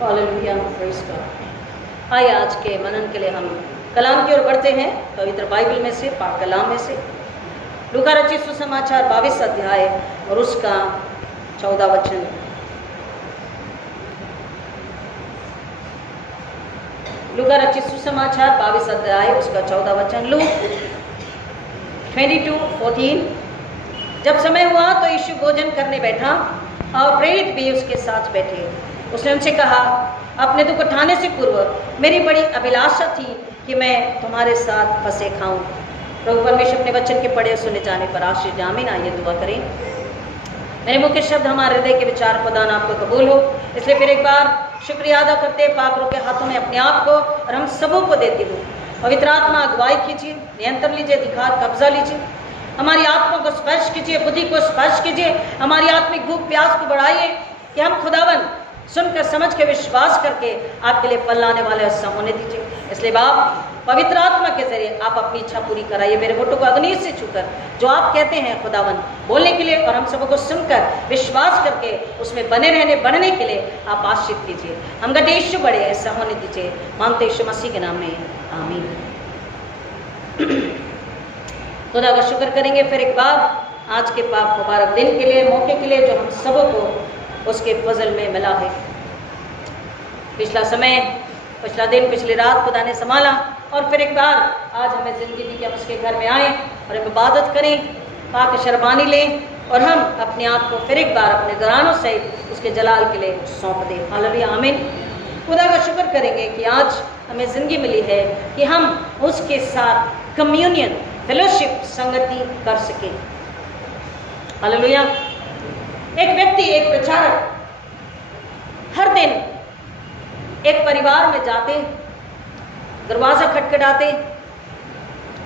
Hallelujah, praise God. आइए आज के मनन के लिए हम कलाम की ओर बढ़ते हैं, पवित्र बाइबल में से, पाक कलाम में से लूका रचित सुसमाचार 22 अध्याय और उसका 14 वचन। लूका रचित सुसमाचार 22 अध्याय उसका 14 वचन। लूक 22:14। जब समय हुआ तो यीशु भोजन करने बैठा और प्रेरित भी उसके साथ बैठे। उसने उनसे कहा, अपने दुख उठाने से पूर्व मेरी बड़ी अभिलाषा थी कि मैं तुम्हारे साथ फंसे खाऊं। प्रभु परमेश्वर अपने वचन के पढ़े सुने जाने पर आशीष। आमीन। आइए दुआ करें। मेरे मुख्य शब्द हमारे हृदय के विचार खुदान आपको कबूल हो, इसलिए फिर एक बार शुक्रिया अदा करते पाक रूह के हाथों में अपने आप को और हम सबों को देती हूँ। पवित्र आत्मा अगुवाई कीजिए, नियंत्रण लीजिए, अधिकार कब्जा लीजिए, हमारी आत्मा को स्पर्श कीजिए, बुद्धि को स्पर्श कीजिए, हमारी आत्मिक भूख प्यास को बढ़ाइए कि हम खुदावन सुनकर समझ के विश्वास करके आपके लिए फल लाने वाले ऐसा होने दीजिए। इसलिए बाप पवित्र आत्मा के जरिए आप अपनी इच्छा पूरी कराइए। मेरे होठों को अग्नि से छूकर जो आप कहते हैं खुदावन बोलने के लिए और हम सबको सुनकर विश्वास करके उसमें बने रहने बढ़ने के लिए आप आशीष कीजिए। हम गड्ढे यीशु बड़े ऐसा होने दीजिए, मांगते यीशु मसीह के नाम में, आमीन। खुदा का शुक्र करेंगे फिर एक बार आज के पाक मुबारक दिन के लिए, मौके के लिए जो हम सबों को उसके फजल में मिला है। पिछला समय, पिछला दिन, पिछली रात खुदा ने संभाला और फिर एक बार आज हमें जिंदगी दी कि हम उसके घर में आए और हम इबादत करें, पाक शरबानी लें और हम अपने आप को फिर एक बार अपने घरानों से उसके जलाल के लिए सौंप दें। हालेलुया, आमीन। खुदा का शुक्र करेंगे कि आज हमें जिंदगी मिली है कि हम उसके साथ कम्युनियन, फेलोशिप, संगति कर सकें। हालेलुया। एक व्यक्ति, एक प्रचारक हर दिन एक परिवार में जाते, दरवाजा खटखटाते,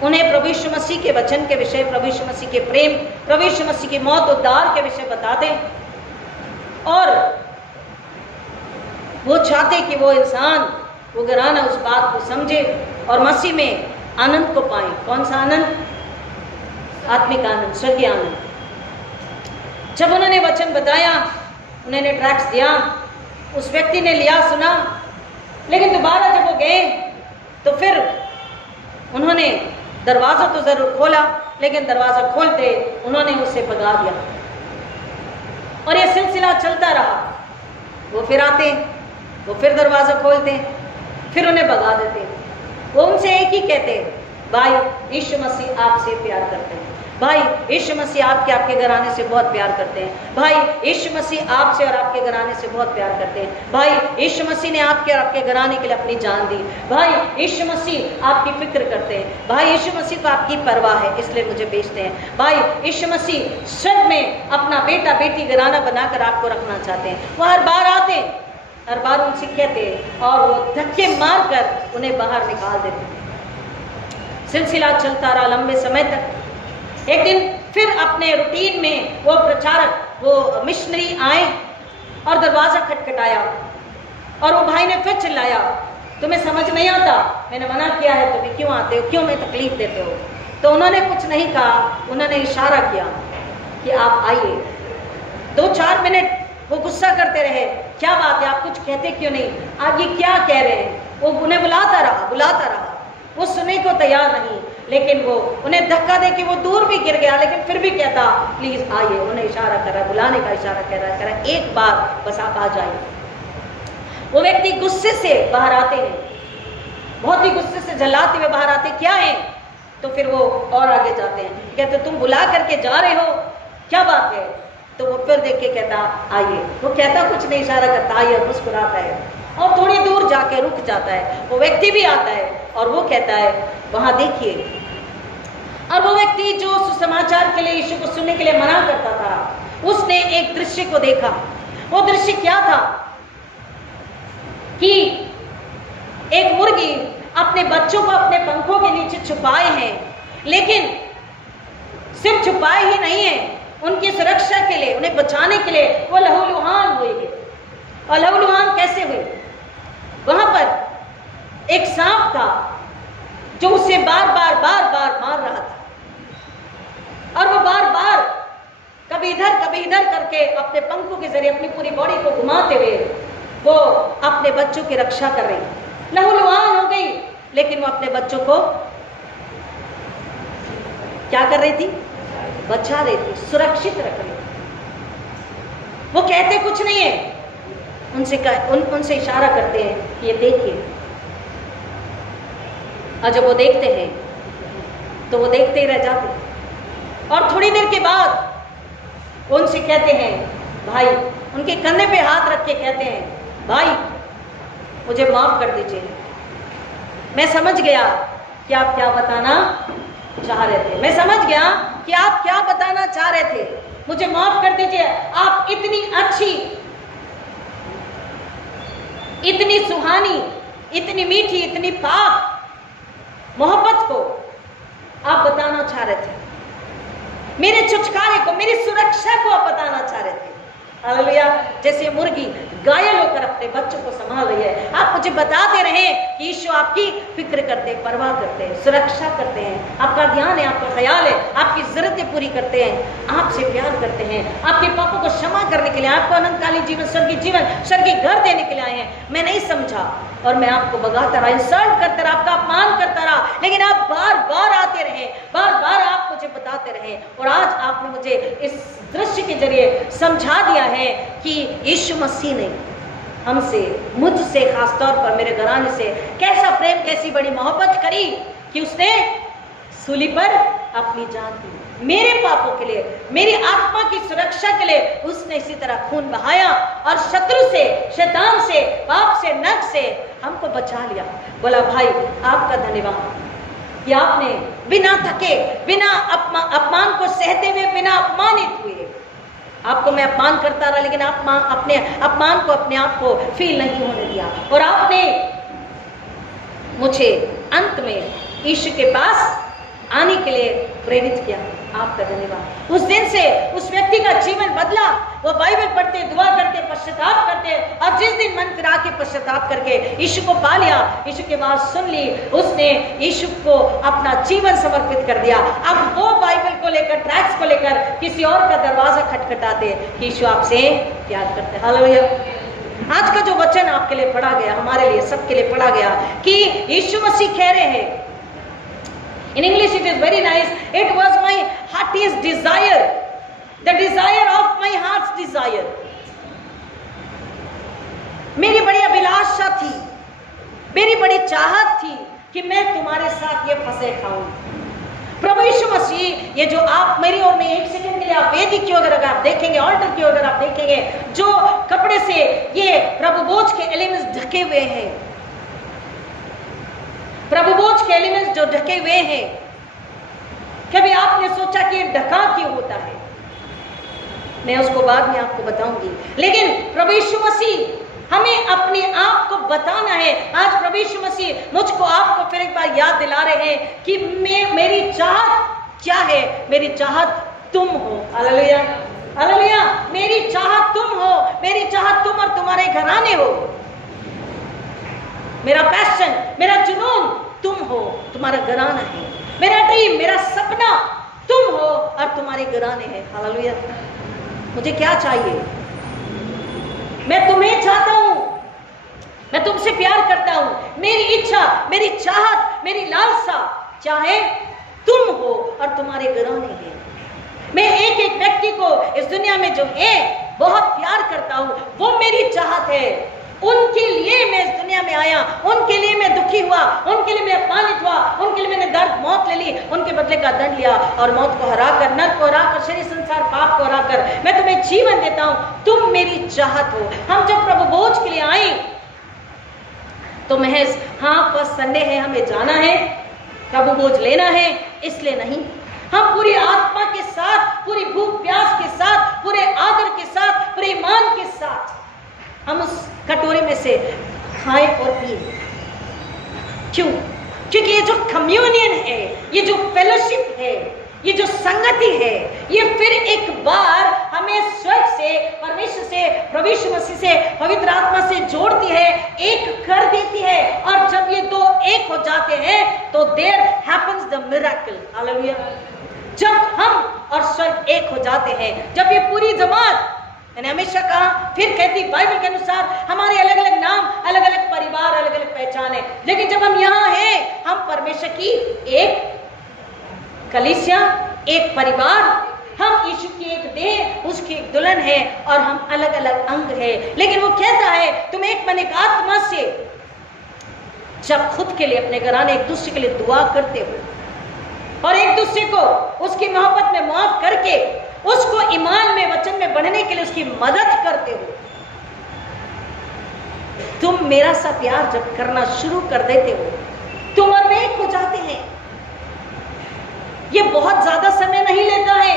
उन्हें प्रभु यीशु मसीह के वचन के विषय, प्रभु यीशु मसीह के प्रेम, प्रभु यीशु मसीह की मौत उद्धार के विषय बताते और वो चाहते कि वो इंसान, वो घराना उस बात को समझे और मसीह में आनंद को पाए। कौन सा आनंद? आत्मिक आनंद, स्वर्गीय आनंद। जब उन्होंने वचन बताया, उन्होंने ट्रैक्स दिया, उस व्यक्ति ने लिया, सुना, लेकिन दोबारा जब वो गए तो फिर उन्होंने दरवाज़ा तो ज़रूर खोला, लेकिन दरवाज़ा खोलते उन्होंने उसे भगा दिया और ये सिलसिला चलता रहा। वो फिर आते, वो फिर दरवाज़ा खोलते, फिर उन्हें भगा देते। वो उनसे एक ही कहते, भाई यीशु मसीह आपसे प्यार करते हैं, भाई यीशु मसीह आपके घराने से बहुत प्यार करते हैं, भाई यीशु मसीह आपसे और आपके घराने से बहुत प्यार करते हैं, भाई यीशु मसीह ने आपके और आपके घराने के लिए अपनी जान दी, भाई यीशु मसीह आपकी फिक्र करते हैं, भाई यीशु मसीह को आपकी परवाह है इसलिए मुझे बेचते हैं, भाई यीशु मसीह स्वर्ग में अपना बेटा बेटी घराना बनाकर आपको रखना चाहते हैं। वो हर बार आते, हर बार उनसे कहते और वो धक्के मार कर उन्हें बाहर निकाल देते। सिलसिला चलता रहा लंबे समय तक। एक दिन फिर अपने रूटीन में वो प्रचारक, वो मिशनरी आए और दरवाज़ा खटखटाया और वो भाई ने फिर चिल्लाया, तुम्हें समझ नहीं आता, मैंने मना किया है, तुम्हें क्यों आते हो, क्यों मैं तकलीफ देते हो? तो उन्होंने कुछ नहीं कहा, उन्होंने इशारा किया कि आप आइए। 2-4 मिनट वो गुस्सा करते रहे, क्या बात है, आप कुछ कहते क्यों नहीं, आप ये क्या कह रहे हैं? वो उन्हें बुलाता रहा, वो सुनने को तैयार नहीं, लेकिन वो उन्हें धक्का दे के वो दूर भी गिर गया, लेकिन फिर भी कहता प्लीज आइए। उन्हें इशारा कर रहा, बुलाने का इशारा कर रहा, एक बार बस आप आ जाइए। वो व्यक्ति गुस्से से बाहर आते हैं, बहुत ही गुस्से से झल्लाते हुए बाहर आते, क्या है? तो फिर वो और आगे जाते हैं, कहते तुम बुला करके जा रहे हो, क्या बात है? तो वो फिर देख के कहता आइए। वो कहता कुछ नहीं, इशारा करता आइए, मुस्कुराता है और थोड़ी दूर जाके रुक जाता है। वो व्यक्ति भी आता है और वो कहता है वहां देखिए। और वो व्यक्ति जो सुसमाचार के लिए यीशु को सुनने के लिए मना करता था, उसने एक दृश्य को देखा। वो दृश्य क्या था कि एक मुर्गी अपने बच्चों को अपने पंखों के नीचे छुपाए हैं, लेकिन सिर्फ छुपाए ही नहीं है, उनकी सुरक्षा के लिए, उन्हें बचाने के लिए वो लहूलुहान हुए। और लहूलुहान कैसे हुए? वहां पर एक सांप था जो उसे बार बार मार रहा था और वो बार बार कभी इधर करके अपने पंखों के जरिए अपनी पूरी बॉडी को घुमाते हुए वो अपने बच्चों की रक्षा कर रही, लहूलुहान हो गई, लेकिन वो अपने बच्चों को क्या कर रही थी? बचा रही थी, सुरक्षित रख रही थी। वो कहते कुछ नहीं है, उनसे इशारा करते हैं कि ये देखिए। और जब वो देखते हैं तो वो देखते ही रह जाते, और थोड़ी देर के बाद उनसे कहते हैं, भाई, उनके कंधे पे हाथ रख के कहते हैं, भाई मुझे माफ कर दीजिए, मैं समझ गया कि आप क्या बताना चाह रहे थे, मैं समझ गया कि आप क्या बताना चाह रहे थे, मुझे माफ कर दीजिए। आप इतनी अच्छी, इतनी सुहानी, इतनी मीठी, इतनी पाक मोहब्बत को आप बताना चाह रहे थे, मेरे छुटकारे को, मेरी सुरक्षा को आप बताना चाह रहे थे। हालेलुया। जैसे मुर्गी घायल होकर अपने बच्चों को संभाल रही है, आप मुझे बताते रहे कि यीशु आपकी फिक्र करते हैं, परवाह करते हैं, सुरक्षा करते हैं, आपका ध्यान है, आपका ख्याल है, आपकी जरूरतें पूरी करते हैं, आपसे प्यार करते हैं, आपके पापों को क्षमा करने के लिए, आपको अनंतकालीन जीवन, स्वर्गीय घर देने के लिए आए हैं। मैं नहीं समझा और मैं आपको भगाता रहा, इंसल्ट करता रहा, आपका अपमान करता रहा, लेकिन आप बार बार आते रहे, बार बार आप मुझे बताते रहे, और आज आपने मुझे इस दृश्य के जरिए समझा दिया है कि यीशु मसीह ने हमसे, मुझसे, खासतौर पर मेरे घराने से कैसा प्रेम, कैसी बड़ी मोहब्बत करी कि उसने सूली पर अपनी जान दी मेरे पापों के लिए, मेरी आत्मा की सुरक्षा के लिए। उसने इसी तरह खून बहाया और शत्रु से, शैतान से, पाप से, नरक से हमको बचा लिया। बोला, भाई आपका धन्यवाद कि आपने बिना थके, बिना अपमान को सहते हुए, बिना अपमानित हुए, आपको मैं अपमान करता रहा, लेकिन आप अपने अपमान को, अपने आप को फील नहीं होने दिया, और आपने मुझे अंत में यीशु के पास आने के लिए प्रेरित किया। आपका धन्यवाद। उस दिन से उस व्यक्ति का जीवन बदला। वो बाइबल पढ़ते, दुआ करते, पश्चाताप करते, और जिस दिन मन फिरा के पश्चाताप करके यीशु को पा लिया, यीशु की बात सुन ली, उसने यीशु को अपना जीवन समर्पित कर दिया। अब वो बाइबल को लेकर, ट्रैक्स को लेकर किसी और का दरवाजा खटखटाते कि यीशु आपसे प्यार करते। हालेलुया। आज का जो वचन आपके लिए पढ़ा गया, हमारे लिए, सबके लिए पढ़ा गया कि यीशु मसीह कह रहे हैं, in English it is very nice, it was my heartiest desire, the desire of my heart's desire, मेरी बड़ी अभिलाषा थी, मेरी बड़ी चाहत थी कि मैं तुम्हारे साथ ये फंसे खाऊं। प्रभु यीशु मसीह, ये जो आप मेरी और नहीं, एक सेकंड के लिए आप वेदी की अगर आप देखेंगे, ऑल्टर की अगर आप देखेंगे, जो कपड़े से ये प्रभु बोझ के एलिमेंट्स ढके हुए हैं, प्रभु बोझ के एलिमेंट्स जो ढके हुए हैं, कभी आपने सोचा कि ये ढका क्यों होता है? मैं उसको बाद में आपको बताऊंगी, लेकिन प्रभु यीशु मसीह हमें अपने आप को बताना है। आज प्रभु यीशु मसीह मुझको, आपको फिर एक बार याद दिला रहे हैं कि मेरी चाहत क्या है? मेरी चाहत तुम हो। Hallelujah, hallelujah. मेरी चाहत तुम हो, मेरी चाहत तुम और तुम्हारे घराने हो। मेरा पैशन, मेरा जुनून तुम हो, तुम्हारा घराना है। मेरा ड्रीम, मेरा सपना तुम हो और तुम्हारे घराने हैं। हालेलुया। मुझे क्या चाहिए? मैं तुम्हें चाहता हूं, मैं तुमसे प्यार करता हूं। मेरी इच्छा, मेरी चाहत, मेरी लालसा चाहे तुम हो और तुम्हारे घराने हैं। मैं एक एक व्यक्ति को इस दुनिया में जो है बहुत प्यार करता हूं, वो मेरी चाहत है। उनके लिए मैं इस दुनिया में आया, उनके लिए मैं दुखी हुआ, उनके लिए मैं अपमानित हुआ, उनके लिए मैंने दर्द, मौत ले ली, उनके बदले का दंड लिया, और मौत को हराकर, नरक को हराकर, शरीर, संसार, पाप को हराकर मैं तुम्हें जीवन देता हूं। तुम मेरी चाहत हो। हम जब प्रभु बोझ के लिए आए तो महज हाँ बस संडे है, हमें जाना है, प्रभु बोझ लेना है, इसलिए नहीं। हम पूरी आत्मा के साथ, पूरी भूख प्यास के साथ, पूरे आदर के साथ, पूरे ईमान के साथ हम उस कटोरे में से खाएं और पिए। क्यों? क्योंकि ये जो कम्युनियन है, ये जो फेलोशिप है, ये जो संगति है, ये फिर एक बार हमें स्वर्ग से, परमेश्वर से, प्रभु यीशु मसीह से, पवित्र आत्मा से जोड़ती है, एक कर देती है। और जब ये दो एक हो जाते हैं तो there happens the miracle. Hallelujah. जब हम और स्वर्ग एक हो जाते हैं, जब ये पूरी जमात, मैंने हमेशा कहा, फिर कहती, बाइबल के अनुसार हमारे अलग परमेश्वर की एक कलीसिया, एक परिवार। हम यीशु की एक देह, उसकी एक दुल्हन है और हम अलग अलग अंग है। लेकिन वो कहता है तुम एक मन एक आत्मा से जब खुद के लिए, अपने घराने, एक दूसरे के लिए दुआ करते हो और एक दूसरे को उसकी मोहब्बत में माफ करके उसको ईमान में, वचन में बढ़ने के लिए उसकी मदद करते हो, तुम मेरा सा प्यार जब करना शुरू कर देते हो, तुम और मैं एक हो जाते हैं। ये बहुत ज्यादा समय नहीं लेता है।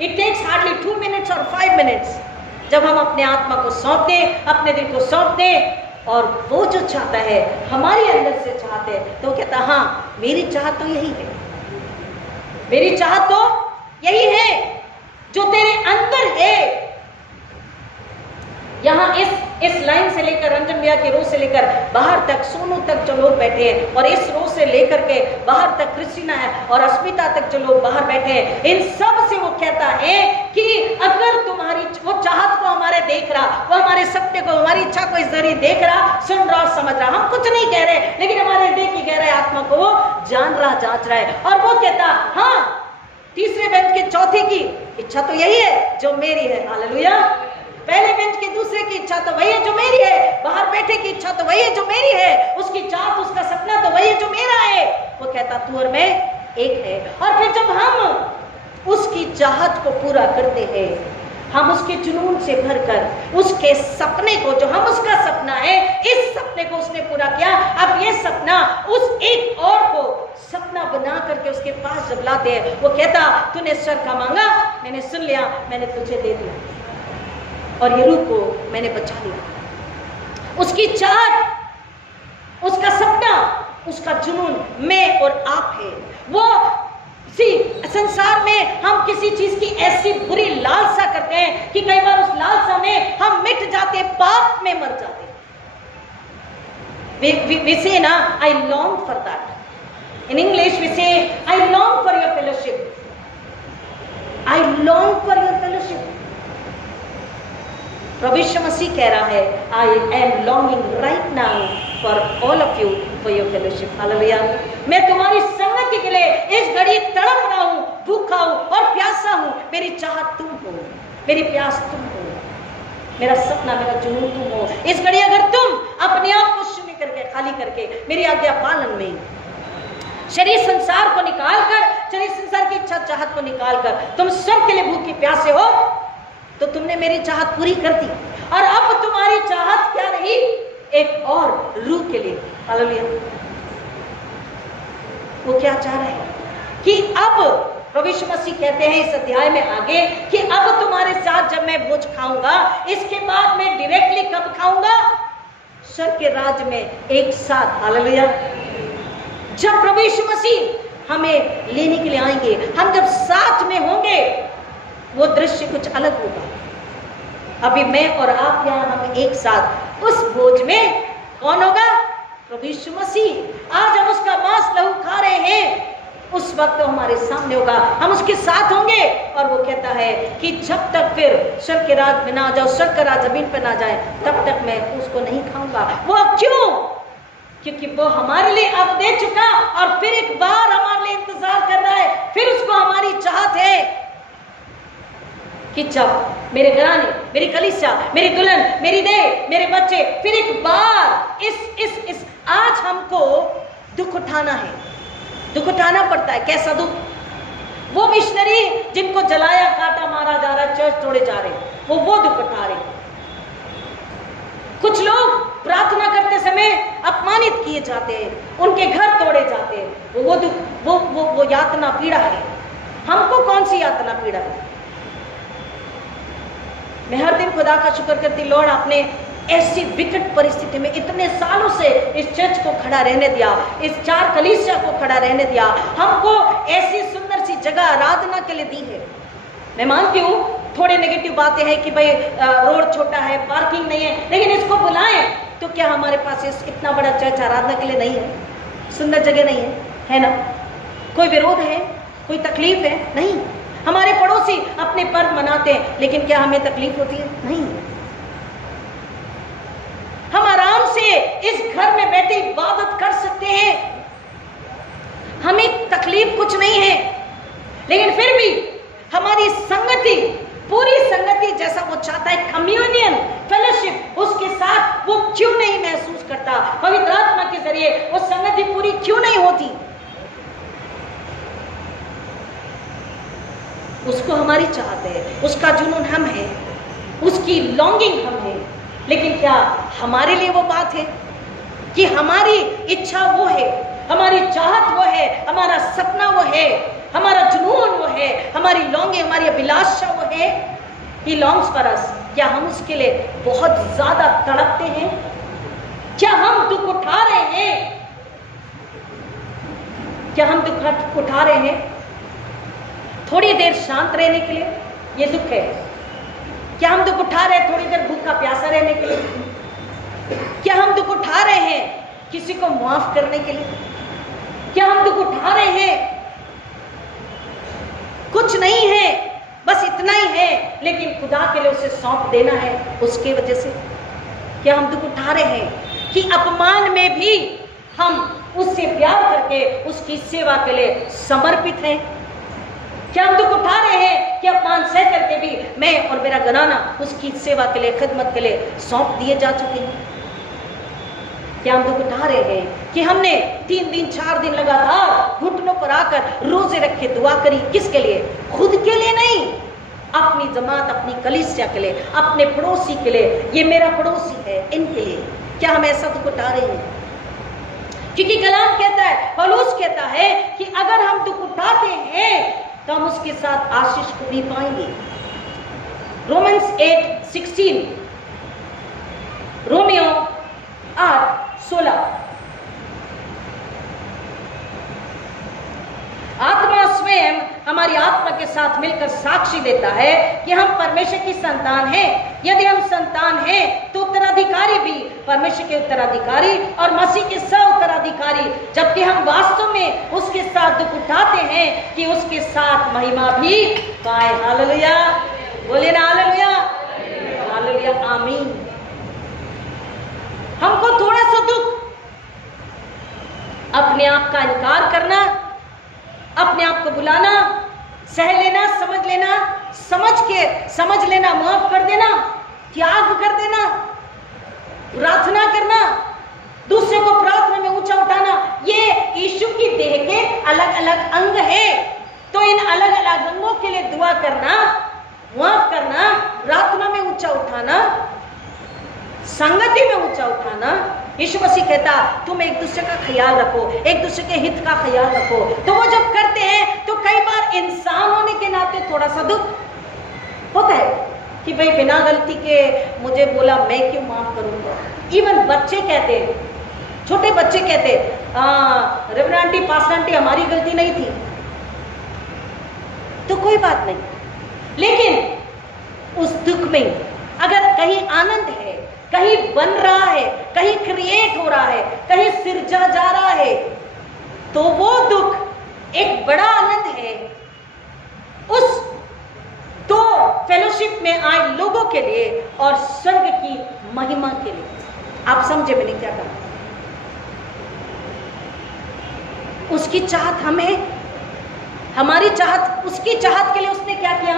इट टेक्स हार्डली 2 मिनट्स और 5 मिनट्स। जब हम अपने आत्मा को सौंप दें, अपने दिल को सौंप दें, और वो जो चाहता है हमारे अंदर से चाहते हैं, तो कहता हाँ मेरी चाहत तो यही है, मेरी चाहत तो यही है जो तेरे अंदर है। यहाँ इस लाइन से लेकर, रंजन भैया की रो से लेकर बाहर तक, सोनू तक जो लोग बैठे हैं, और इस रो से लेकर के बाहर तक क्रिस्टीना है और अस्मिता तक जो लोग बाहर बैठे हैं, इन सब से वो कहता है कि अगर तुम्हारी वो चाहत को हमारे देख रहा, वो हमारे सत्य को, हमारी इच्छा को इस जरिए देख रहा, सुन रहा और समझ रहा, हम कुछ नहीं कह रहे, लेकिन हमारे हृदय की गहराई आत्मा को वो जान रहा, जांच रहा है। और वो कहता हाँ, तीसरे बेंच के चौथे की इच्छा तो यही है जो मेरी है। हालेलुया। पहले बेंच के दूसरे की इच्छा तो वही है जो मेरी है, बाहर बैठे की इच्छा तो वही है जो मेरी है, उसकी चाहत, उसका सपना तो वही है जो मेरा है। वो कहता तू और मैं एक है। और फिर जब हम उसकी चाहत को पूरा करते हैं, हम उसके जुनून से भरकर उसके सपने को, जो हम उसका सपना है, इस सपने को उसने पूरा किया, अब ये सपना उस एक और को सपना बना करके उसके पास जब लाते हैं, वो कहता तूने स्वर का मांगा, मैंने सुन लिया, मैंने तुझे दे दिया, और यरूह को मैंने बचा लिया। उसकी चाहत, उसका सपना, उसका जुनून मैं और आप है। वो संसार में हम किसी चीज की ऐसी बुरी लालसा करते हैं कि कई बार उस लालसा में हम मिट जाते, पाप में मर जाते। we say ना, I long for that. In English we say I long for your fellowship. I long for your fellowship. प्रभु यीशु मसीह कह रहा है I am longing right now for all of you for your fellowship. Hallelujah. मैं तुम्हारी संगति के लिए इस घड़ी तड़प रहा हूँ, भूखा हूँ और प्यासा हूँ। मेरी चाहत तुम हो, मेरी प्यास तुम हो, मेरा सपना, मेरा जुनून तुम हो। इस घड़ी अगर तुम अपने आप को शून्य करके, खाली करके, मेरी आज्ञा पालन में शरीर संसार को निकाल कर, शरीर संसार की इच्छा चाहत को निकाल कर तुम स्वर्ग के लिए भूखे प्यासे हो, तो तुमने मेरी चाहत पूरी कर दी। और अब तुम्हारी चाहत क्या रही? एक और रूह के लिए। हालेलुया। वो क्या चाह रहा है कि अब प्रभु यीशु मसीह कहते हैं इस अध्याय में आगे कि अब तुम्हारे साथ जब मैं भोज खाऊंगा, इसके बाद मैं डायरेक्टली कब खाऊंगा? स्वर्ग के राज्य में एक साथ। हालेलुया। जब प्रभु यीशु मसीह हमें लेने के लिए आएंगे, हम जब साथ में होंगे, वो दृश्य कुछ अलग होगा। अभी मैं और आप यहाँ हम एक साथ उस भोज में, कौन होगा? प्रभु यीशु मसीह। आज हम उसका मांस लहू खा रहे हैं, उस वक्त तो हमारे सामने होगा, हम उसके साथ होंगे। और वो कहता है कि जब तक फिर स्वर्ग के राज में ना जाओ, स्वर्ग का राज जमीन पर ना जाए, तब तक मैं उसको नहीं खाऊंगा। वो क्यों? क्योंकि वो हमारे लिए अब दे चुका और फिर एक बार हमारे लिए इंतजार कर रहा है। फिर उसको हमारी चाहत है कि जब मेरे घराने, मेरी कलीसिया, मेरी दुल्हन, मेरी देह, मेरे बच्चे, फिर एक बार इस आज हमको दुख उठाना है, दुख उठाना पड़ता है। कैसा दुख? वो मिशनरी जिनको जलाया, काटा, मारा जा रहा, चर्च तोड़े जा रहे, वो दुख उठा रहे। कुछ लोग प्रार्थना करते समय अपमानित किए जाते हैं, उनके घर तोड़े जाते हैं, वो दुख, वो यातना, पीड़ा है। हमको कौन सी यातना, पीड़ा है? मैं हर दिन खुदा का शुक्र करती, लॉर्ड आपने ऐसी विकट परिस्थिति में इतने सालों से इस चर्च को खड़ा रहने दिया, इस 4 कलीसिया को खड़ा रहने दिया, हमको ऐसी सुंदर सी जगह आराधना के लिए दी है। मैं मानती हूँ थोड़े नेगेटिव बातें हैं कि भाई रोड छोटा है, पार्किंग नहीं है, लेकिन इसको बुलाएं तो क्या हमारे पास इतना बड़ा चर्च आराधना के लिए नहीं है? सुंदर जगह नहीं है ना? कोई विरोध है? कोई तकलीफ है? नहीं। हमारे पड़ोसी अपने पर्व मनाते हैं, लेकिन क्या हमें तकलीफ होती है? नहीं। हम आराम से इस घर में बैठे इबादत कर सकते हैं। हमें तकलीफ कुछ नहीं है, लेकिन फिर भी हमारी संगति, पूरी संगति जैसा वो चाहता है, कम्युनियन, फेलोशिप, उसके साथ वो क्यों नहीं महसूस करता? पवित्र आत्मा के जरिए वो संगति पूरी क्यों नहीं होती? उसको हमारी चाहत है, उसका जुनून हम है, उसकी लॉन्गिंग हम है, लेकिन क्या हमारे लिए वो बात है कि हमारी इच्छा वो है, हमारी चाहत वो है, हमारा सपना वो है, हमारा जुनून वो है, हमारी लॉन्गिंग, हमारी अभिलाषा वो है? He longs for us। क्या हम उसके लिए बहुत ज्यादा तड़पते हैं? क्या हम दुख उठा रहे हैं? क्या हम दुख उठा रहे हैं थोड़ी देर शांत रहने के लिए? ये दुख है। क्या हम दुख उठा रहे हैं थोड़ी देर भूखा प्यासा रहने के लिए? क्या हम दुख उठा रहे हैं किसी को माफ करने के लिए? क्या हम दुख उठा रहे हैं? कुछ नहीं है, बस इतना ही है, लेकिन खुदा के लिए उसे सौंप देना है उसके वजह से। क्या हम दुख उठा रहे हैं कि अपमान में भी हम उससे प्यार करके उसकी सेवा के लिए समर्पित हैं? क्या हम दुख उठा रहे हैं कि अपमान सह करके भी मैं और मेरा घराना उसकी सेवा के लिए, खिदमत के लिए सौंप दिए जा चुके हैं? क्या हम दुख उठा रहे हैं कि हमने 3 दिन 4 दिन लगातार घुटनों पर आकर रोजे रख के दुआ करी? किसके लिए? खुद के लिए नहीं, अपनी जमात, अपनी कलीसिया के लिए, अपने पड़ोसी के लिए, ये मेरा पड़ोसी है, इनके लिए। क्या हम ऐसा दुख उठा रहे हैं? क्योंकि कलाम कहता है, पौलुस कहता है कि अगर हम दुख उठाते हैं तो हम उसके साथ आशीष को भी पाएंगे। Romans 8:16, Romeo 8:16। आत्मा स्वयं हमारी आत्मा के साथ मिलकर साक्षी देता है कि हम परमेश्वर की संतान हैं। यदि हम संतान हैं तो उत्तराधिकारी भी, परमेश्वर के उत्तराधिकारी और मसीह के सह उत्तराधिकारी, जबकि हम वास्तव में उसके साथ दुख उठाते हैं कि उसके साथ महिमा भी पाए। हालेलुया, बोले ना हालेलुया, हालेलुया, आमीन। हमको थोड़ा सा दुख, अपने आप का इनकार करना, अपने आप को बुलाना, सह लेना, समझ लेना, माफ कर देना, त्याग कर देना, प्रार्थना करना, दूसरे को प्रार्थना में ऊंचा उठाना, ये यीशु की देह के अलग अलग अंग है। तो इन अलग अलग अंगों के लिए दुआ करना, माफ करना, प्रार्थना में ऊंचा उठाना, संगति में ऊंचा उठाना। यीशु मसीह कहता तुम एक दूसरे का ख्याल रखो, एक दूसरे के हित का ख्याल रखो। तो वो जब करते हैं तो कई बार इंसान होने के नाते थोड़ा सा दुख होता है कि भाई बिना गलती के मुझे बोला, मैं क्यों माफ करूंगा। इवन बच्चे कहते हैं, छोटे बच्चे कहते रेवरेंड आंटी, पास्टर आंटी, हमारी गलती नहीं थी, तो कोई बात नहीं। लेकिन उस दुख में अगर कहीं आनंद है, कहीं बन रहा है, कहीं क्रिएट हो रहा है, कहीं सिरजा जा रहा है, तो वो दुख एक बड़ा आनंद है उस दो फेलोशिप में आए लोगों के लिए और स्वर्ग की महिमा के लिए। आप समझे मैंने क्या कहा? उसकी चाहत हमें, हमारी चाहत, उसकी चाहत के लिए उसने क्या किया?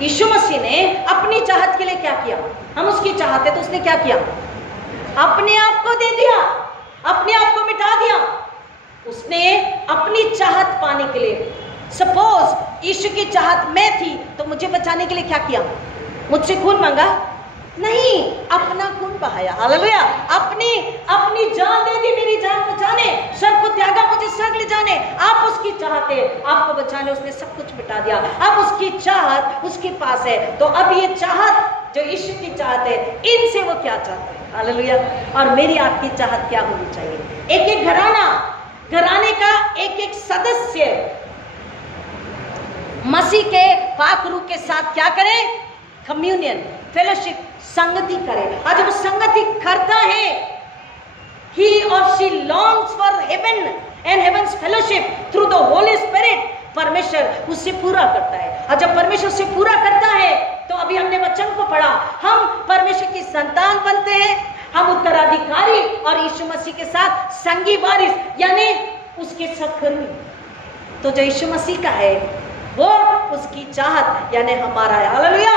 यीशु मसीह ने अपनी चाहत के लिए क्या किया? हम उसकी चाहते तो उसने क्या किया? अपने आप को दे दिया, अपने आप को मिटा दिया। उसने अपनी चाहत पाने के लिए, सपोज यीशु की चाहत मैं थी तो मुझे बचाने के लिए क्या किया? मुझसे खून मांगा? नहीं, अपना खून बहाया। हालेलुया, अपनी जान दे दी, मेरी जान बचाने, सब को त्यागा मुझे स्वर्ग ले जाने। आप उसकी चाहते, आपको बचाने उसने सब कुछ मिटा दिया। अब उसकी चाहत उसके पास है, तो अब ये चाहत जो यीशु की चाहत है, इनसे वो क्या चाहता है? हालेलुया। और मेरी आपकी चाहत क्या होनी चाहिए? एक एक घराने का एक एक सदस्य मसीह के पाक रूह के साथ क्या करे? कम्युनियन, फेलोशिप, संगति करे। और जब संगति करता है, he or she longs for heaven and heaven's fellowship through the Holy Spirit। परमेश्वर उससे पूरा करता है, और जब परमेश्वर से पूरा करता है तो अभी हमने वचन को पढ़ा, हम परमेश्वर की संतान बनते हैं, हम उत्तराधिकारी और यीशु मसीह के साथ संगी वारिस, यानी उसके सहकर्मी। तो जो यीशु मसीह का है वो उसकी चाहत यानी हमारा है। हालेलुया।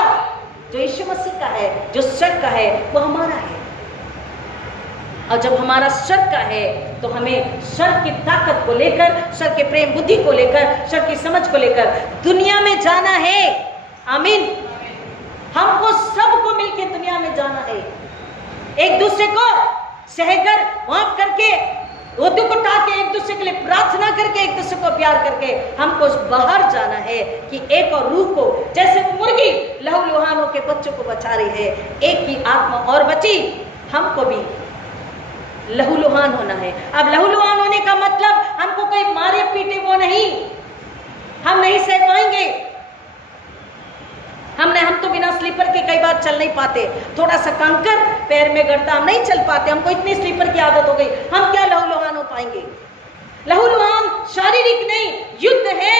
जो यीशु मसीह का है, जो स्वर्ग का है, वो हमारा है। और जब हमारा स्वर्ग का है तो हमें स्वर्ग की ताकत को लेकर, स्वर्ग के प्रेम बुद्धि को लेकर, स्वर्ग की समझ को लेकर दुनिया में जाना है। आमीन। हमको सबको मिलके दुनिया में जाना है, एक दूसरे को सहकर, माफ करके, दुख उठा के, एक दूसरे के लिए प्रार्थना करके, एक दूसरे को प्यार करके हमको बाहर जाना है कि एक और रूह को, जैसे मुर्गी लहूलुहान होके बच्चों को बचा रही है, एक की आत्मा और बची, हमको भी लहूलुहान होना है। अब लहूलुहान होने का मतलब हमको कोई मारे पीटे वो नहीं, हम नहीं सह पाएंगे। हम तो बिना स्लीपर के कई बार चल नहीं पाते, थोड़ा सा कंकर पैर में गड़ता, हम नहीं चल पाते, हमको इतनी स्लीपर की आदत हो गई, हम क्या लहूलुहान हो पाएंगे? लहूलुहान शारीरिक नहीं, युद्ध है।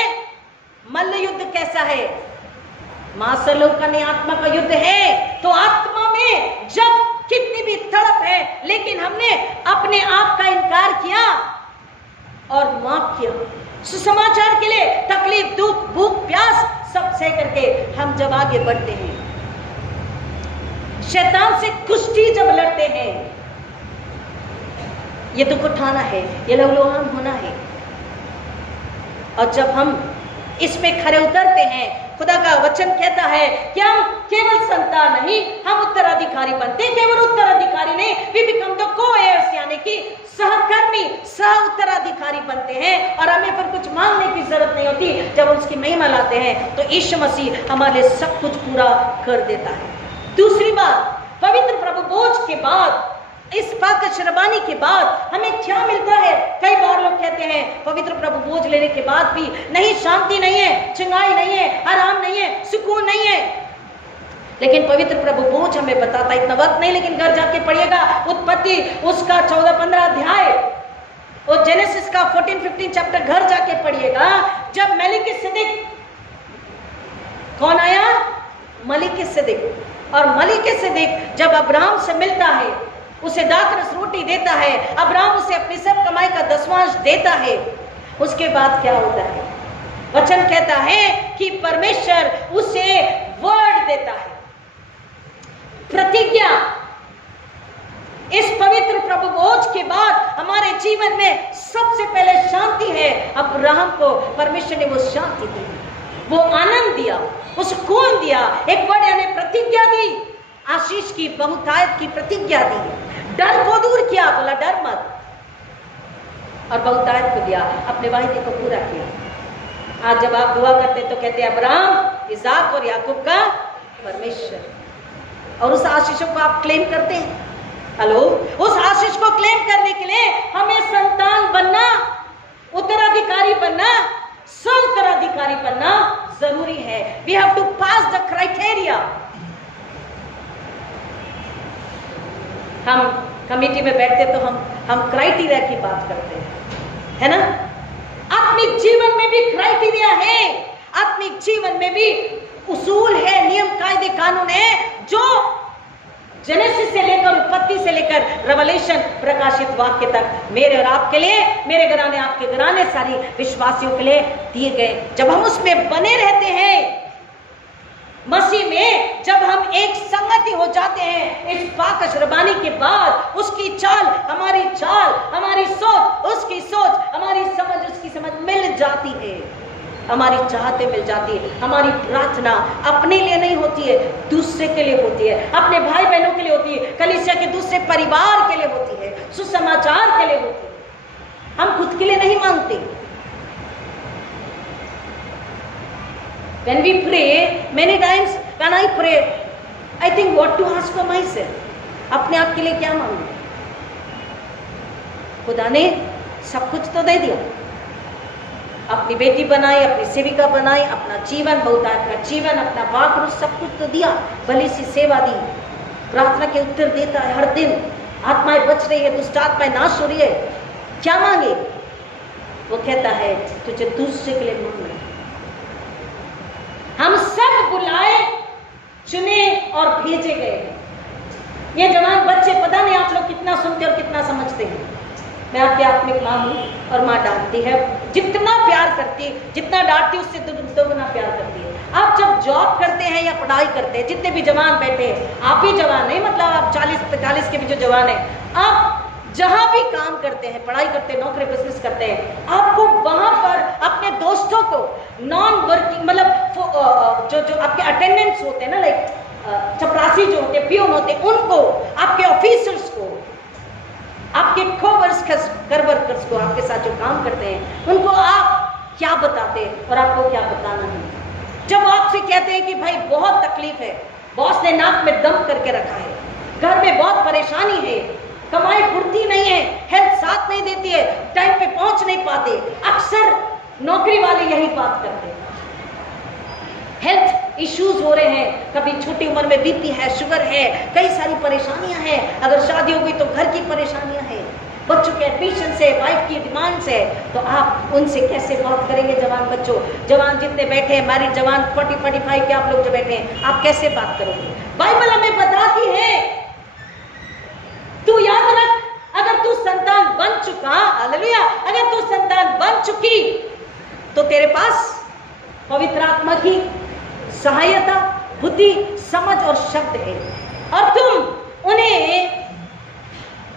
मल्ल युद्ध कैसा है? मार्शल का नहीं, आत्मा का युद्ध है। तो आत्मा में जब कितनी भी तड़प है, लेकिन हमने अपने आप का इनकार किया और माफ किया, सुसमाचार के लिए तकलीफ, दुख, भूख, प्यास सब सह करके हम जब आगे बढ़ते हैं, शैतान से कुश्ती जब लड़ते हैं, ये दुख उठाना है, ये लहूलुहान होना है। और जब हम इसमें खरे उतरते हैं, खुदा का वचन कहता है कि हम केवल संतान नहीं, हम उत्तराधिकारी बनते हैं। केवल उत्तराधिकारी नहीं, वी बिकम द को-हेयर्स, यानी कि सहकर्मी, सह उत्तराधिकारी बनते हैं। और हमें फिर कुछ मांगने की जरूरत नहीं होती। जब हम उसकी महिमा लाते हैं तो यीशु मसीह हमारे लिए सब कुछ पूरा कर देता है। दूसरी बात, पवित्र प्रभु भोज के बाद, इस पाक शरबानी के बाद हमें क्या मिलता है? कई बार लोग कहते हैं पवित्र प्रभु भोज लेने के बाद भी नहीं, शांति नहीं है, चंगाई नहीं है, आराम नहीं है, सुकून नहीं है। लेकिन पवित्र प्रभु भोज हमें बताता, इतना वक्त नहीं, लेकिन घर जाके पढ़िएगा, उत्पत्ति उसका 14-15 अध्याय और जेनेसिस का 14-15 चैप्टर घर जाके पढ़िएगा। जब मेलिकिसेदेक, कौन आया? मलिकिसेदेक। और मलिकिसेदेक जब अब्राहम से मिलता है, उसे दाखरस रोटी देता है, अब्राहम उसे अपनी सब कमाई का 10वांश देता है। उसके बाद क्या होता है? वचन कहता है कि परमेश्वर उसे वर्ड देता है, प्रतिज्ञा। इस पवित्र प्रभु भोज के बाद हमारे जीवन में सबसे पहले शांति है। अब्राहम को परमेश्वर ने वो शांति दी, वो आनंद दिया, वो सुकून दिया, एक वर्ड यानी प्रतिज्ञा दी, आशीष की, बहुतायत की प्रतिज्ञा दी। डर को दूर किया, बोला डर मत, और बहुतायत को दिया, अपने वायदे को पूरा किया। आज जब आप दुआ करते तो कहते हैं अब्राहम, इसहाक और याकूब का परमेश्वर, और उस आशीषों को आप क्लेम करते हैं। हेलो, उस आशीष को क्लेम करने के लिए हमें संतान बनना, उत्तराधिकारी बनना, सह उत्तराधिकारी बनना जरूरी है। We have to pass the criteria. हम कमेटी में बैठते तो हम क्राइटेरिया की बात करते हैं, है ना? आत्मिक जीवन में भी क्राइटेरिया है, आत्मिक जीवन में भी उसूल है, नियम, कायदे, कानून है, जो जेनेसिस से लेकर, उत्पत्ति से लेकर रेवलेशन, प्रकाशित वाक्य तक मेरे और आपके लिए, मेरे घराने, आपके घराने, सारी विश्वासियों के लिए दिए गए। जब हम उसमें बने रहते हैं, मसीह में जब हम एक संगति हो जाते हैं, इस पाक शरबानी के बाद उसकी चाल, हमारी चाल, हमारी सोच, उसकी सोच, हमारी समझ, उसकी समझ मिल जाती है, हमारी चाहते मिल जाती है। हमारी प्रार्थना अपने लिए नहीं होती है, दूसरे के लिए होती है, अपने भाई बहनों के लिए होती है, कलीसिया के दूसरे परिवार के लिए होती है, सुसमाचार के लिए होती है। हम खुद के लिए नहीं मांगते। When we pray, many times when I pray, I think what to ask for myself. अपने आप के लिए क्या मांगूं? खुदा ने सब कुछ तो दे दिया, अपनी बेटी बनाई, अपनी सेविका बनाई, अपना जीवन, बहुतायत का जीवन, अपना बाकरूस, सब कुछ तो दिया, भली सी सेवा दी, प्रार्थना के उत्तर देता है हर दिन, आत्माएं बच रही है, दुष्ट आत्माएं नाश हो रही है। क्या मांगे? वो कहता है तुझे दूसरे के लिए मांगना। हम सब बुलाए, चुने और भेजे गए। ये जवान बच्चे, पता नहीं आप लोग कितना सुनते और कितना समझते हैं। मैं आपकी आत्मिक माँ हूँ और माँ डांटती है, जितना प्यार करती है, जितना डांटती है उससे दोगुना प्यार करती है। आप जब जॉब करते हैं या पढ़ाई करते हैं, जितने भी जवान बैठे हैं, आप ही जवान नहीं, मतलब आप 40-45 के भी जो जवान है, आप जहां भी काम करते हैं, पढ़ाई करते हैं, नौकरी बिजनेस करते हैं, आपको वहां पर अपने दोस्तों को नॉन वर्किंग मतलब जो आपके अटेंडेंट्स होते हैं ना, लाइक चपरासी जो होते हैं, पियोन होते हैं, उनको, आपके ऑफिसर्स को, आपके वर्कर्स को, आपके साथ जो काम करते हैं, उनको आप क्या बताते हैं और आपको क्या बताना है। जब आपसे कहते हैं कि भाई बहुत तकलीफ है, बॉस ने नाक में दम करके रखा है, घर में बहुत परेशानी है, कमाई पूर्ति नहीं है, हेल्थ साथ नहीं देती है, टाइम पे पहुंच नहीं पाते, अक्सर नौकरी वाले यही बात करते हैं। हेल्थ इश्यूज हो रहे हैं, कभी छोटी उम्र में बीपी है, शुगर है, कई सारी परेशानियां हैं, अगर शादी हो गई तो घर की परेशानियां हैं, बच्चों के एडमिशन से, वाइफ की डिमांड से, तो आप उनसे कैसे बात करेंगे। जवान बच्चों, जवान जितने बैठे हैं, मैरिड जवान 40-45 के आप लोग जो बैठे हैं, आप कैसे बात करोगे। बाइबल हमें बताती है, तू याद रख, अगर तू संतान बन चुका, हालेलुया, अगर तू संतान बन चुकी, तो तेरे पास पवित्र आत्मा की सहायता, बुद्धि, समझ और शब्द है, और तुम उन्हें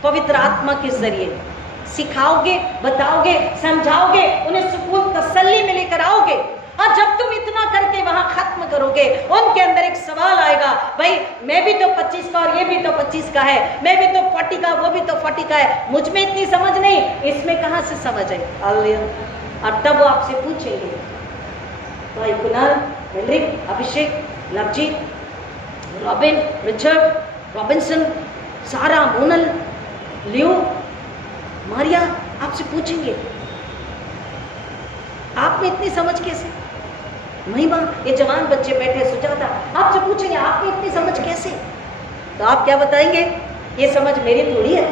पवित्र आत्मा के जरिए सिखाओगे, बताओगे, समझाओगे, उन्हें सुकून तसल्ली में लेकर आओगे। और जब तुम इतना करके वहां खत्म करोगे, उनके अंदर एक सवाल आएगा, भाई मैं भी तो 25 का और ये भी तो 25 का है, मैं भी तो 40 का, वो भी तो 40 का है, मुझ में इतनी समझ नहीं, इसमें कहां से समझ आई। और तब वो आपसे पूछेंगे, भाई कुणाल, हेनरिक, अभिषेक, लवजीत, रॉबिन, रिचर्ड, रॉबिन्सन, सारा, मोनल, लियो, मारिया, आपसे पूछेंगे आप में इतनी समझ कैसे। महिमा, ये जवान बच्चे बैठे, सुजाता, आपसे पूछेंगे आप में इतनी समझ कैसे। तो आप क्या बताएंगे, ये समझ मेरी थोड़ी है,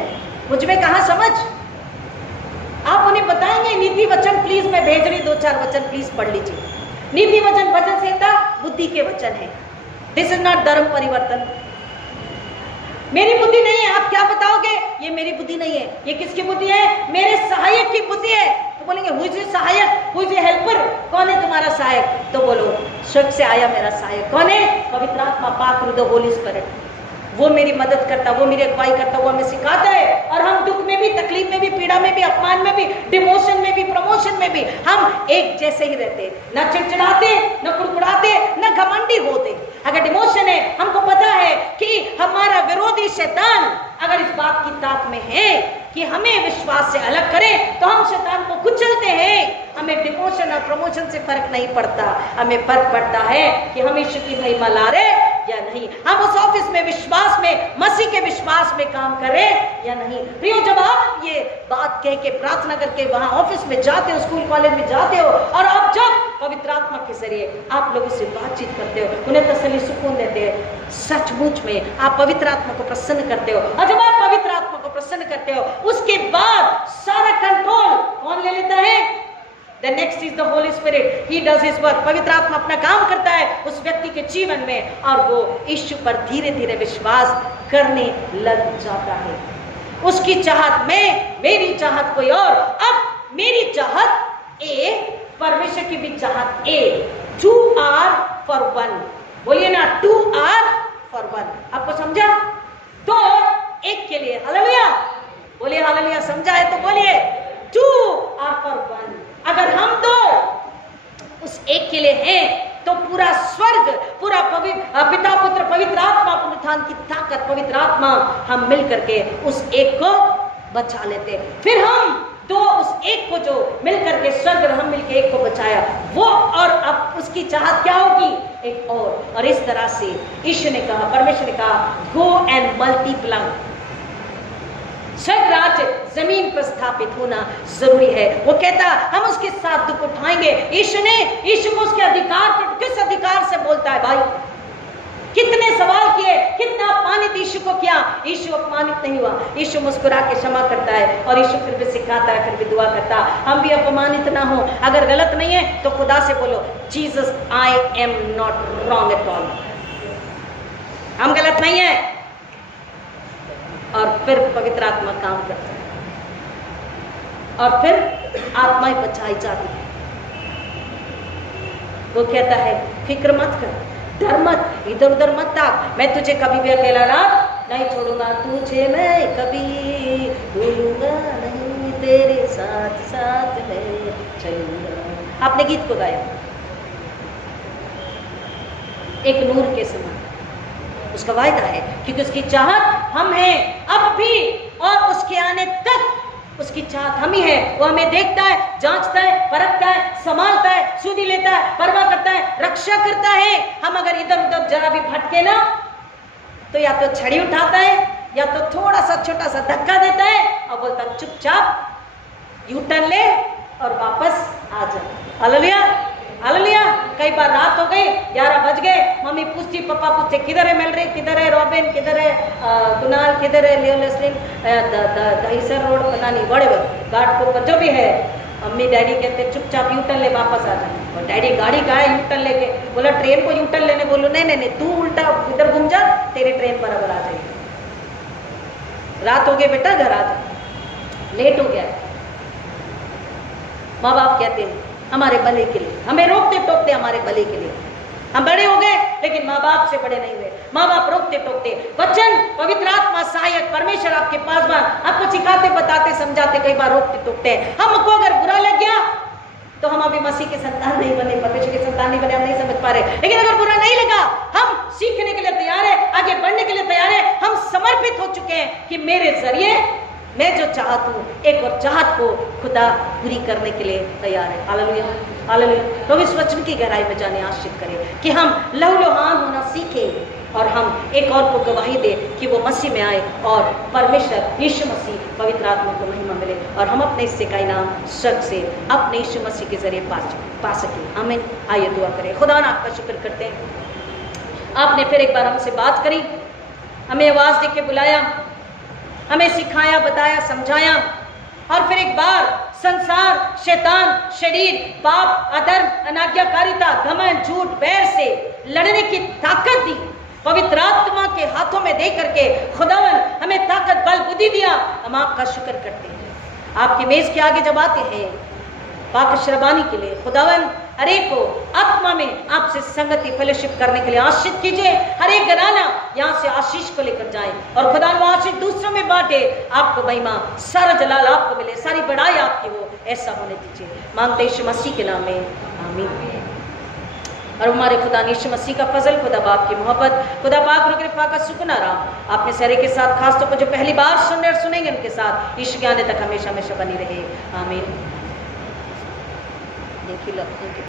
मुझ में कहां समझ। आप उन्हें बताएंगे नीति वचन, प्लीज मैं भेज रही 2-4 वचन प्लीज पढ़ लीजिए। नीति वचन, वचन संहिता बुद्धि के वचन है। दिस इज नॉट धर्म परिवर्तन। मेरी बुद्धि नहीं है, आप क्या बताओगे, ये मेरी बुद्धि नहीं है, ये किसकी बुद्धि है, मेरे सहायक की बुद्धि है। तो बोलेंगे हु इज सहायक, हु इज हेल्पर, कौन है तुम्हारा सहायक। तो बोलो स्वर्ग से आया मेरा सहायक कौन है, पवित्र आत्मा, पाक द होली स्पिरिट, वो मेरी मदद करता, वो मेरी अगुवाई करता, वो हमें सिखाता है। और हम दुख में भी, तकलीफ में भी, पीड़ा में भी, अपमान में भी, डिमोशन में भी, प्रमोशन में भी हम एक जैसे ही रहते, न चिड़चिड़ाते, न कुड़कुड़ाते, न घमंडी होते। अगर डिमोशन है, हमको पता है कि हमारा विरोधी शैतान अगर इस बात की ताक में है कि हमें विश्वास से अलग करे, तो हम शैतान को कुचलते हैं। हमें डिमोशन और प्रमोशन से फर्क नहीं पड़ता, हमें फर्क पड़ता है कि हम ईश्वर की महिमा ला रहे या नहीं, हम उस ऑफिस में विश्वास में, मसीह के विश्वास में काम करें या नहीं। प्रियो, जब आप ये बात कह के, प्रार्थना करके वहां ऑफिस में जाते हो, स्कूल कॉलेज में जाते हो, और आप जब पवित्र आत्मा के जरिए आप लोगों से बातचीत करते हो, उन्हें तसल्ली, सुकून देते हैं, सचमुच में आप पवित्र आत्मा को प्रसन्न करते हो। और जब आप पवित्र आत्मा को प्रसन्न करते हो, उसके बाद सारा कंट्रोल कौन ले लेता है, The next is the Holy Spirit. He does his work. पवित्र आत्मा अपना काम करता है उस व्यक्ति के जीवन में, और वो यीशु पर धीरे धीरे विश्वास करने लग जाता है। उसकी चाहत में, मेरी चाहत कोई और। अब मेरी चाहत ए, परमेश्वर की भी चाहत ए। 2 are for 1। बोलिए ना, 2 are for 1। आपको समझा? तो एक के लिए, हालेलुया बोलिए, हालेलुया। समझा है तो बोलिए 2 are for 1। अगर हम दो उस एक के लिए हैं, तो पूरा स्वर्ग, पूरा पिता, पुत्र, पवित्र आत्मा, पुनरुत्थान की ताकत, पवित्र आत्मा, हम मिल करके उस एक को बचा लेते। फिर हम दो, उस एक को जो मिल करके स्वर्ग, हम मिलके एक को बचाया, वो, और अब उसकी चाहत क्या होगी, एक और इस तरह से ईश्वर ने कहा, परमेश्वर ने कहा, गो एंड मल्टीप्लाई। स्वर्ग राज्य जमीन पर स्थापित होना जरूरी है। वो कहता हम उसके साथ दुख उठाएंगे। यीशु को उसके अधिकार पर, किस अधिकार से बोलता है भाई, कितने सवाल किए, कितना अपमानित यीशु को किया, यीशु अपमानित नहीं हुआ। यीशु मुस्कुरा के क्षमा करता है, और यीशु फिर भी सिखाता है, फिर भी दुआ करता है, हम भी अपमानित ना हो। अगर गलत नहीं है तो खुदा से बोलो, Jesus I am not wrong at all, हम गलत नहीं है। और फिर पवित्र आत्मा काम करता है। और फिर आत्माएं बचाई जाती है। वो कहता है फिक्र मत कर, डर मत, इधर उधर मत ताक, मैं तुझे कभी भी अकेला नहीं छोड़ूंगा, तुझे मैं कभी भूलूंगा नहीं, तेरे साथ साथ मैं चलूंगा। आपने गीत को गाया, एक नूर के समान उसका वायदा है, क्योंकि उसकी चाहत हम हैं अब भी और उसके आने तक उसकी चाहत हम ही है। वो हमें देखता है, जांचता है, परखता है, संभालता है, सुधी लेता है, परवाह करता है, रक्षा करता है। हम अगर इधर उधर जरा भी भटके ना तो या तो छड़ी उठाता है या तो थोड़ा सा छोटा सा धक्का देता है और बोलता है चुपचाप यू टर्न ले और वापस आ जा। Hallelujah, hallelujah. कई बार रात हो गई, 11 बज गए, मम्मी पूछती, पापा पूछते किधर है मेलरी, किधर है रॉबिन, किधर है कुणाल, किधर है लियो लेस्लिन, दहीसर रोड पता नहीं बड़े घाट को जो भी है। मम्मी डैडी कहते चुपचाप यूटर्न ले वापस आ जाए। और डैडी गाड़ी का है यूटर्न लेके, बोला ट्रेन को यूटर्न लेने, बोलो नहीं नहीं नहीं तू उल्टा इधर घूम जा, तेरी ट्रेन बराबर आ जाएगी। रात हो गई बेटा घर आ जा, लेट हो गया। माँ बाप कहते हैं हमारे भले के लिए, हमें रोकते टोकते हमारे भले के लिए। हम बड़े हो गए लेकिन माँ बाप से बड़े नहीं हुए। माँ बाप रोकते टोकते, वचन पवित्र आत्मा सहायक परमेश्वर आपके पास आपको सिखाते, बताते, समझाते, कई बार रोकते टोकते हैं। हमको अगर बुरा लग गया तो हम अभी मसीह के संतान नहीं बने, परमेश्वर के संतान नहीं बने, हम नहीं समझ पा रहे। लेकिन अगर बुरा नहीं लगा, हम सीखने के लिए तैयार है, आगे बढ़ने के लिए तैयार है। हम समर्पित हो चुके हैं कि मेरे जरिए मैं जो चाहत हूँ, एक और चाहत को खुदा पूरी करने के लिए तैयार है। Hallelujah, hallelujah. तो इस वचन की गहराई में जाने आश्रित करें कि हम लहूलुहान होना सीखें और हम एक और को गवाही दे कि वो मसीह में आए और परमेश्वर यीशु मसीह पवित्र आत्मा को महिमा मिले और हम अपने हिस्से का इनाम स्वर्ग से अपने यीशु मसीह के जरिए पा सकें। आमीन। आइए दुआ करें। खुदा ने आपका शुक्र करते हैं, आपने फिर एक बार हमसे बात करी, हमें आवाज़ दे के बुलाया, हमें सिखाया, बताया, समझाया और फिर एक बार संसार, शैतान, शरीर, पाप, अधर्म, अनाज्ञाकारिता, घमंड, झूठ, बैर से लड़ने की ताकत दी। पवित्र आत्मा के हाथों में दे करके खुदावन हमें ताकत, बल, बुद्धि दिया। हम आपका शुक्र करते हैं। आपकी मेज के आगे जब आते हैं पाक शरबानी के लिए, खुदावन हर एक को आत्मा में आपसे संगति फेलोशिप करने के लिए आशीष कीजिए। हर एक घराना यहाँ से आशीष को लेकर जाए और खुदा वो आशीष दूसरों में बांटे। आपको महिमा, सारा जलाल आपको मिले, सारी बड़ाई आपकी हो, ऐसा होने दीजिए। मांगते यीशु मसीह के नाम में, आमीन। और हमारे खुदा यीशु मसीह का फजल, खुदा बाप की मोहब्बत, खुदा पाक और कृपा का सुकून आराम आपने सारे के साथ, खासतौर पर जो पहली बार सुन रहे और सुनेंगे उनके साथ यीशु के आने तक हमेशा हमेशा बनी रहे। आमीन।